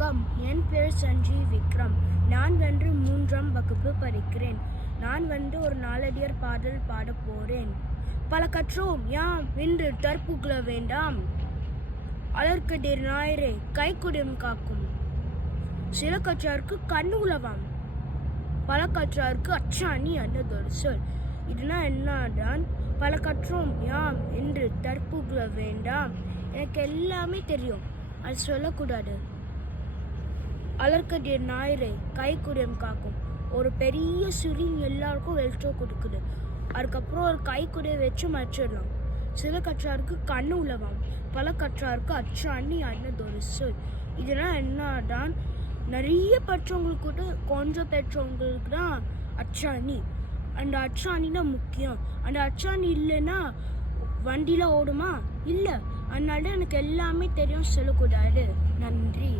வணக்கம். என் பேர் சஞ்சீவ் விக்ரம். நான் வந்து 3ஆம் வகுப்பு படிக்கிறேன். நான் ஒரு நாளடியர் பாடல் பாட போறேன். பல கற்றோம் யாம் இன்று தற்புகழ வேண்டாம். அலர்கதிர் ஞாயிறே கைக்குடம் காக்கும். சில கற்றாருக்கு கண்ணு உலவாம். பல கற்றாருக்கு அச்சாணி அன்னதொரு சொல். இதுனா என்னதான்? பல கற்றோம் யாம் என்று தற்புகழ வேண்டாம். எனக்கு எல்லாமே தெரியும், அது சொல்லக்கூடாது. அலர்கதிர் ஞாயிறே கைக்குடம் காக்கும். ஒரு பெரிய சுரின் எல்லாருக்கும் வெளிச்சம் கொடுக்குது. அதுக்கப்புறம் ஒரு கைக்குடைய வச்சு மறைச்சிடலாம். சில கற்றாருக்கு கண்ணு உலவாம். பல கற்றாருக்கு அச்சாணி அன்னதொரு சொல். இதெல்லாம் என்னதான்? நிறைய பெற்றவங்களுக்கு கூட கொஞ்சம் பெற்றவங்களுக்கு தான் அச்சாணி. அந்த அச்சாணி தான் முக்கியம். அந்த அச்சாணி இல்லைன்னா வண்டியில் ஓடுமா? இல்லை. அதனால எனக்கு எல்லாமே தெரியும், சொல்லக்கூடாது. நன்றி.